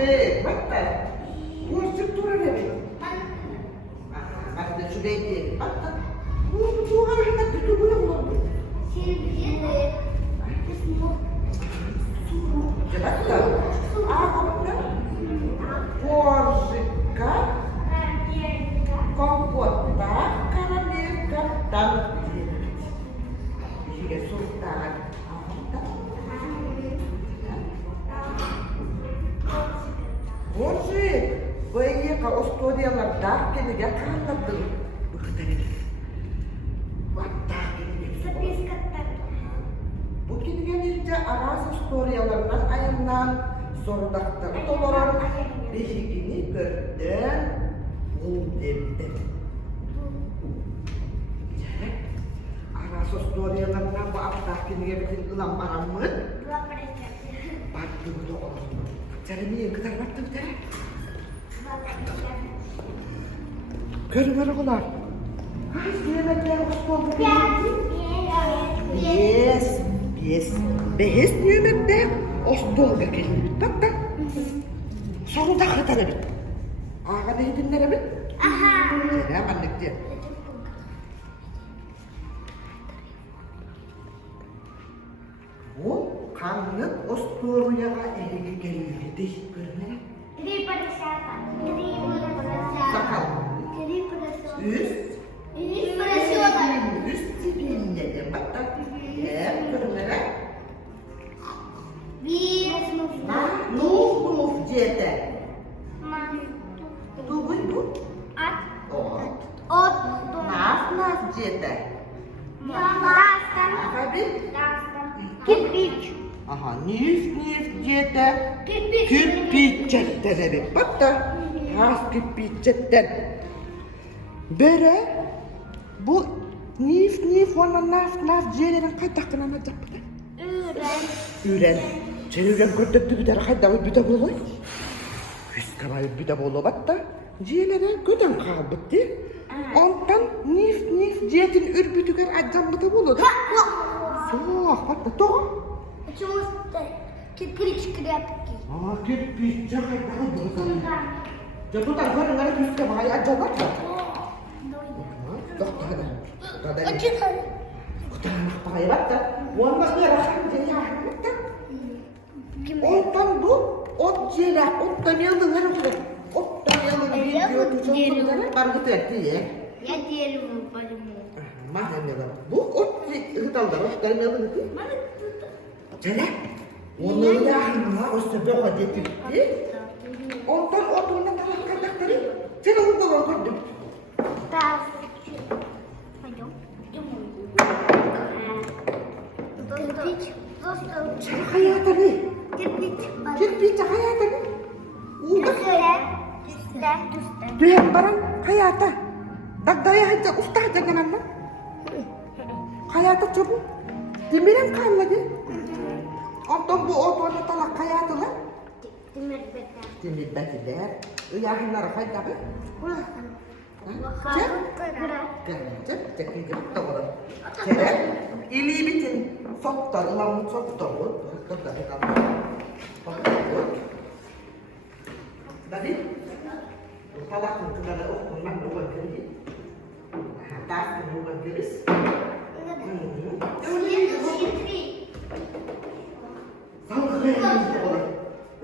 Borcuk, bak da. Borcuk durur evet. Bak da şuraya diyelim, bak da. Bu tuğanında bir tuğuna bulundu. Bak da. Bak da. Borcukka. Kompotta. Karamel kaptan. Şuraya sultan. Borcuk. Böyle Avustralyalar daha gene yakalandı. Bu kadar edin. Bu kini gelince Aras Avustralyalarından ayından sorudakları dolaran beşikini gördüm. Bu dedim. Aras Avustralyalarından bu aptakini gebetin ılan maramı. Baktı bu da olsun. Canım iyi kadar baktı bir tane. Görün aralar. Ay, yemekler hoş oldu. Yes. Behes yemekler hoş oldu gelin. Bak da. Sonunda kadar bit. Ağa da hedinlere bit. Aha. Ne anlık diye. Bu kanlı Avustralya'ya eline geliyor. Değişik görünüyor. Daripada siapa? Sakal. Daripada Üst. Üst dibinde de bak da. Görünüyor. Nuf jete. Tu bu. Naf jete. Abi. Kirpiç. Aha, nif jete. Kirpiç jetleri. Bak da. Has kirpiç jetten. Bere. Bu nif ona naf jetlerin katakına mı yaptı? Üren. Sen üren gördük bir tane hayda bir de bulu. Üstkabay bir de bulu bak da. Jelere göden kalbıttı. Ondan nif jetin ürbütüker acam bir de bulu da. Soğuk bak da doğru. Cuma kirpiç krepki. Aa kirpiç jakay daha doğru. Jatutan kan ngara üstkabay acam bak da. Doktor. Acıkan. Kutanak pakai bata, buat mas ngerahan jadi bata. Ontan bu, ot jela, ot tamil dengar apa? Ot tamil video tu contoh dengar, baru gitu ya? Ya dia lupa padamu. Mana ni lah? Bu ot kita tahu dah, ot tamil itu. Mana tu? Jela, orang yang mana osebel ada tu. Ontan ot mana tahu kata tadi? Jela lupa orang tu. Tas. Ayo. Kirpiç. Cahaya tadi. Kirpiç. Kirpiç cahaya tadi. Üstte. Lihat barang kayata. Tak daya aja ustaz jangan anak. Kayata coba. Dimiran kan lagi. Ontong bu otonya talak kayata lah. Timur beta. Timit batider. Ya hinar kayata apa? Cek. Cek. Cek gerak tawar. Cek. Ili bitin. Soktor, lamun soktor. Soktor dari kamu. Soktor. Tadi. Talak untuk ada memang bukan kiri. Atas bukan kiri. Sağlayan.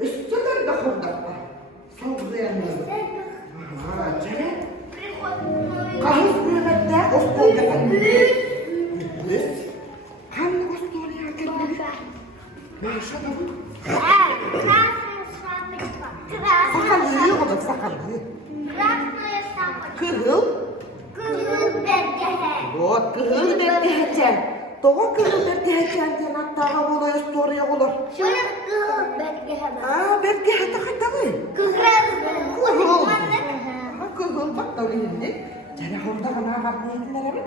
İşçiler de kurdakta. Sağlayan. Cere. Kahus mühemmette Avustralya kendisi. Kan Avustralya kendisi. Maşa da bu. Sakal yiyor kadar sakal yiyor. Kırıl. Doğru kırıl berkehecen. Doğru kırıl berkehecen. Hatta bu da Avustralya olur. Berkehete kadar. Kırıl bak da elinde. Cere orada bana var neydiler abi?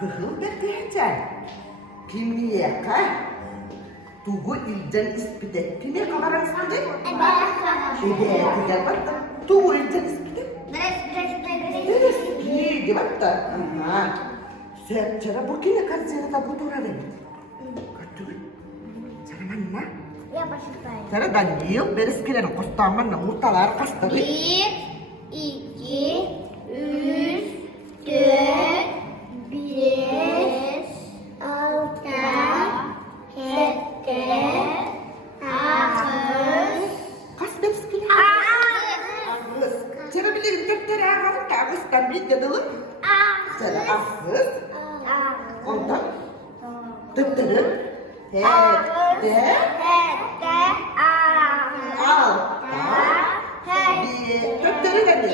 Kırıl berkehecen. Kimliye kay? Tugu iljan ispide. Kimliye kabaran sande? Ede tinggal bata. Tugu iljan ispide. Terus gigi bata. Cara begini kan cara tak butuh ada. Kadu. Cara mana? Ya başlayayım. Cara Daniel beres kalian kostaman na mutalar kastari. 1, 2, 3, 4, 5, 6, 7, 8, Kas beres kalian. Ağız. Cara bilir tertera ağız ağız tambit gadalım. Cara ağız. Ondan tertera. Hette. Tertera tadi.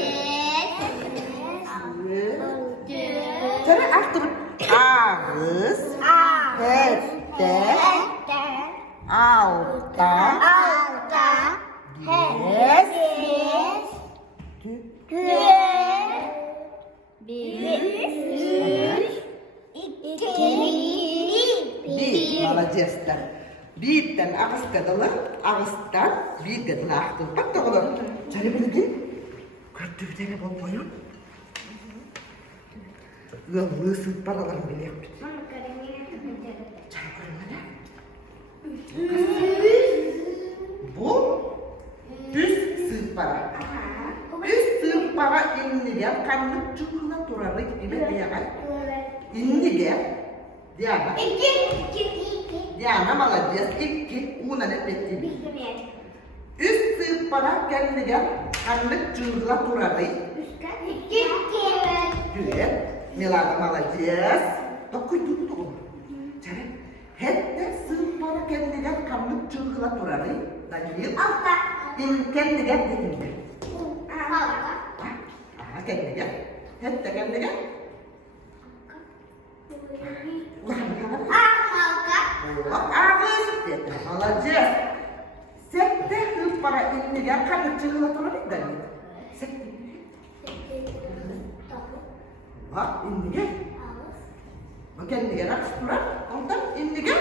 Cara after ağız. Hette. Alta. Yes. Bir malajester. Birden ağız kadalım, ağızdan bir kadın aktın. Bak da olur. Cari bilgin. Gördü bir tane bol boyun. Gavlısın paralarını biliyor. Cari görmene. Bu düz sığpara. Düz sığpara indigen kanlık çukuruna turarak gibi diyakan. Indigen diyakan. Diana malajest iki una ne peti. Üst sığpara kendigen kanlık çukuruna turarak. Güzel. Milada malajest. Dokuy dulu. Cari. Hette sığpara kendigen kanlık çukuruna turarak. Daniel. Kendigen dediğinde. Kendigen. Hette kendigen. Ağız dedi. Malajest. Sette sığpara kendigen kanlık çukuruna turarak. Daniel. Sette. Bak indigen. Kendigen akstura. Ondan indigen.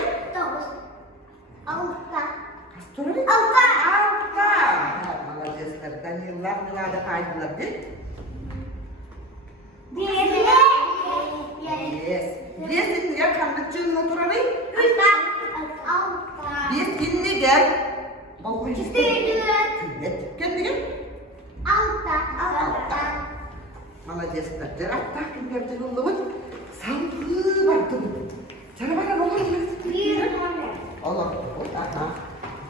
Akstura ne? Alta. Malajestler. Daniel'lar milada kaydılar değil. Yes. Yes indigen kanlık çukuruna turarak. Yes indigen. Balkon işte. Küllet. Kendigen. Malajestler. Cerahta kimler cırıldıvın. Sampı vardı. Cara bana ne olur? Allah. Aha.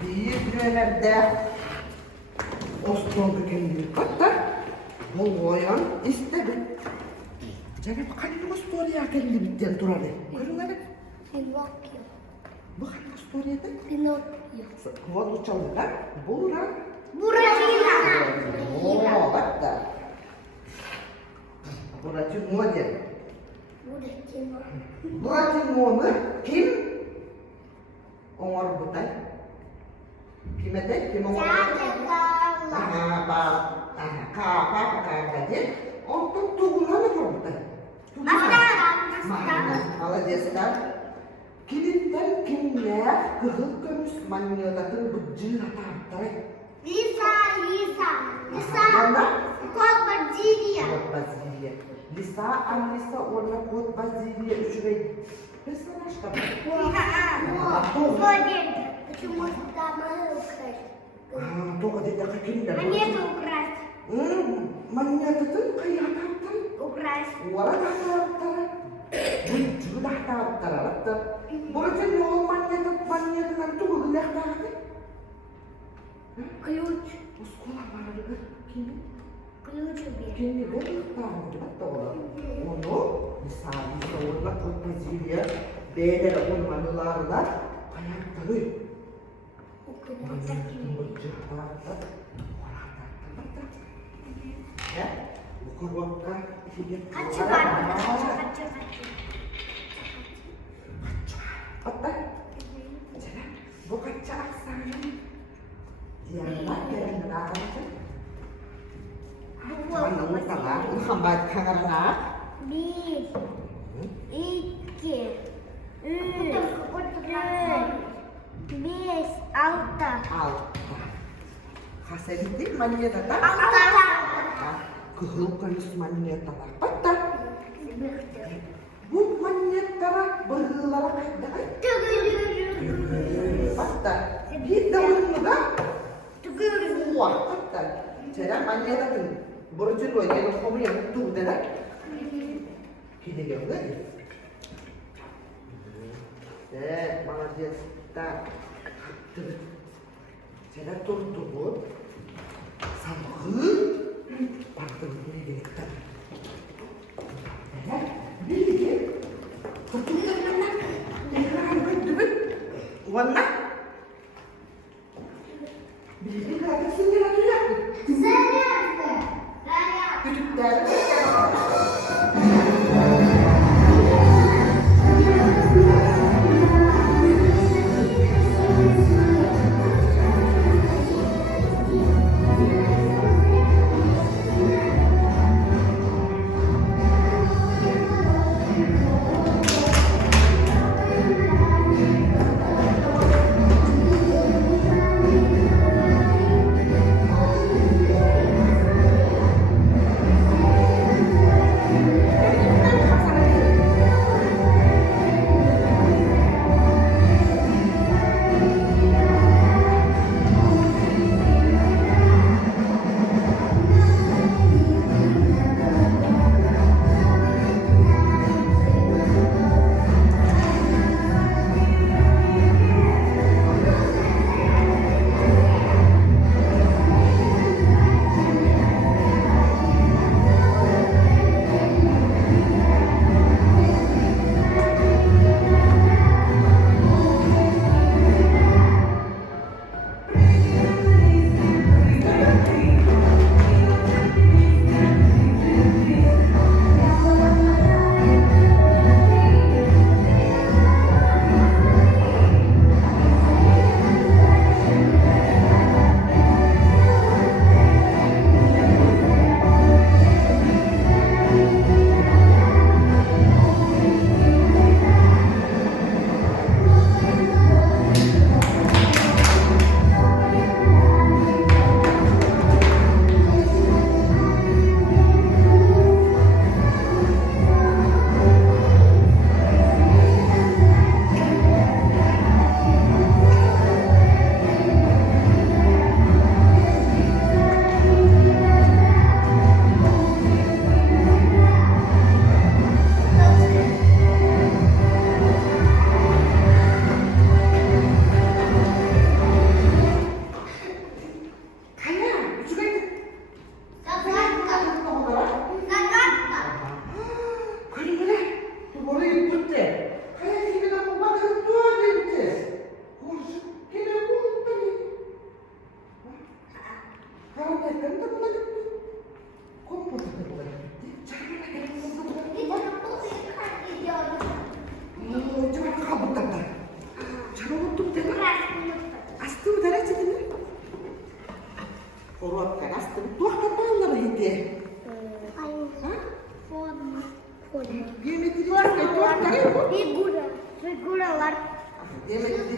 Bir dönemde Osmanlı kendini katta. Bol koyan istedi. Cara bakın bu story kendi bitten duradı. Görün hadi. Bakın bu story'de. Kuvat uçaldılar. Buran. Oo, bak da. Buracı model. Buracı model kim? Ongor butay. Kim ede? Kim ongor butay? Kakak. Untuk tuğulan mı butay? Malajestler. Kilitten kimler kızıl kömüş manyodatın bıcı hata. Lisa. Mana? Kod Bazilia. Kod Bazilia. Lisa, Anissa, warna kod Bazilia üçüne. Besmen aşkım. Почему самая Только dia tak kinda. Монету украсть. Монету kayak apa? Украсть. Wala kata. Baju dah kata. Boleh nyol monetу nanti gue lihat kata. Ключ. Sekolah mana kini? Ключ убери. Kini boleh tahu betul. Ono bisa warna kod Bazilia. Beda dengan manularlar kayak tahu. Ya, bukan waktu hidup. Apa? Jangan, bukan cak sana. Jangan yang menarik. Mana salah? Hambat kangarana. Bir, iki, üç, dört, beş, altı. Alta. Hasebitik mania datang. Altı. Kehukan mania datang. Pata. Bu mania datang berlarak dah. Pata. Bir de oyunu da Tükürüyorum. hatta. Selam anneye bakın. Borcun boyu gelin komuya mutlu deler. Gide geldi. Молодец. Так. Selam tuttu bu. Sabahı. Baktım buraya geldi. Bilgi. Tuttu. Warna? Bilgi kardeşim ne yapıyor? Saya. Küçük derdi. Figuralar. Demek ki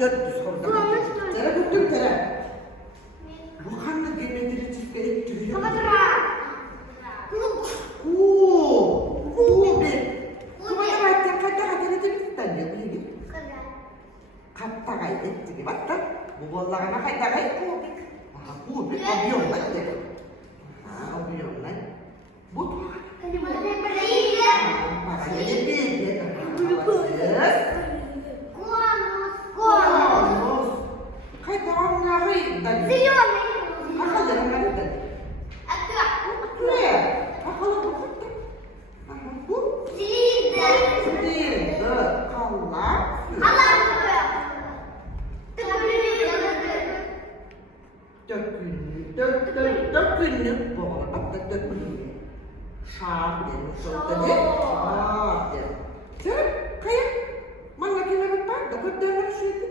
dört soruda. Tere tuttum tere. Bukanla gemediri çifte et diyor. Kumana bakken kata hatene tepitten ya bu gibi. Kata kay etti gibi hatta. Bu bollagana kayda kay. Kubik abiyon lan dedi. Abiyon lan. Bu dört günlük bu oğlan. Hatta 4 günlük. Şah demiş oldu ne? Şah demiş. Sen kayak. Mana kena lepas. Dapat dalam situ.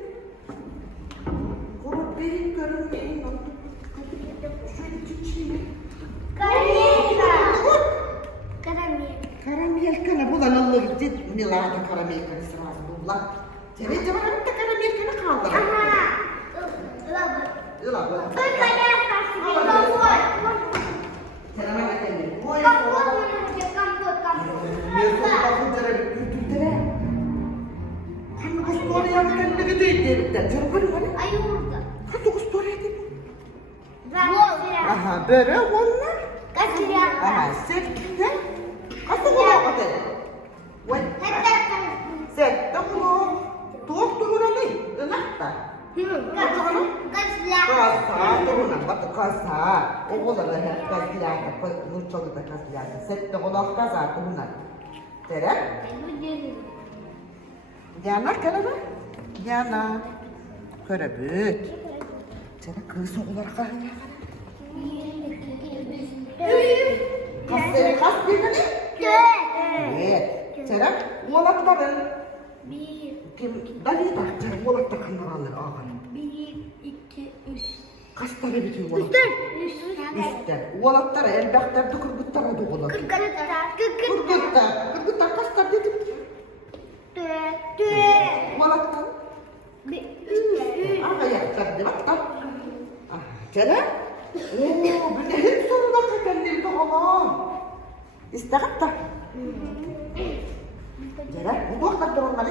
Korot berin görünmeyin. Şöyle çiçeği. Karamel kana bulan Allah gitti. Milada karamel kana sırası bulan. Cere cevap da karamel kana kaldı. Ilah bu. Jangan makan ni. Biar kau tahu cara bertutur. Kan Kustoria kendine değil de. Canım böyle böyle. Ay burada. Hadi kustoria değil. Ben. Aha böyle onlar. Kaçırıyor. Aha sette. Kasih gula apa tadi? Wait. Sette gula. Tuh turunan nih. Kenapa? Kasa turunan. Batu kasa. O gula da hep kasiyaga. Nurçalı da kasiyaga. Sette gula kasa turunan. Tere? Yana kenara? Yana. Körebüt. Tere kız olarak kaya. Kas bir tane? Evet. Tere? Oğlakların. Kim? Dali tak. Tere oğlakta kanaralır ağam. 1, 2, 3. Kaç tane bitiyor oğlakta? Üstten. Oğlaklara elbaklarda kırgıtlara da oğlak. Kırgıtlar kaç tane dedim? Oğlaktan. Ayaklar değil bak da. Tere? Oo, bir de hep sonuna kakenleri de oğlan. İstekat da. Tere, bu vakit durumları.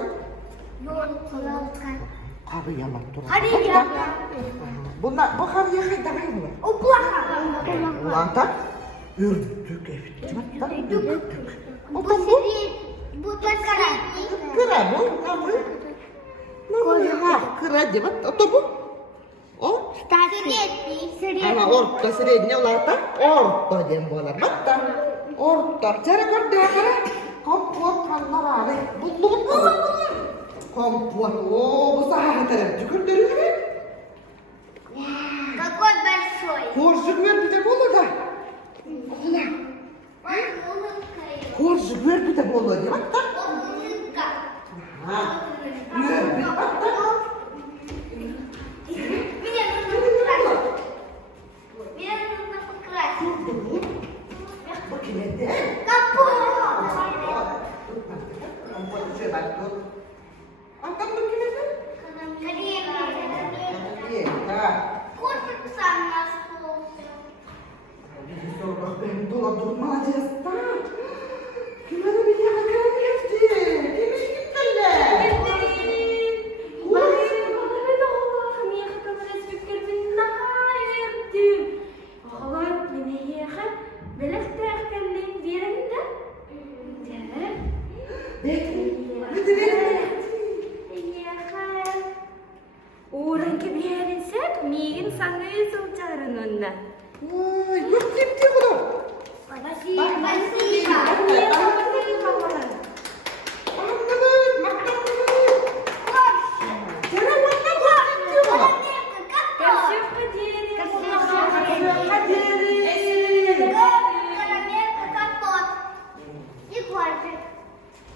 Karı yamak durumları. Bunlar, bu karı yakayı da mı? Ulan da ürdük evet. Cıvat da ürdük. O da bu. Kıra bu. Ne bu? Ne bu? Ha, kıra cıvat. O da bu. O? Ama orta srednja olata orta jembola matta orta cara kordera kompuat kanarale bulut kompuat oh besar terem cukur dari mana Какой большой? korjuk ver bir de bolu da Allah korjuk ver bir de bolu da matta ha ver bir matta Begini Angkat begini deh. Iya. Disuruh bentul atau majesta. Gimana bikin kalian hepsi? Gimana kita lah? Orange bir yerinse, migin sana yüzüm çağırın onunla. Wah, yok kim diyor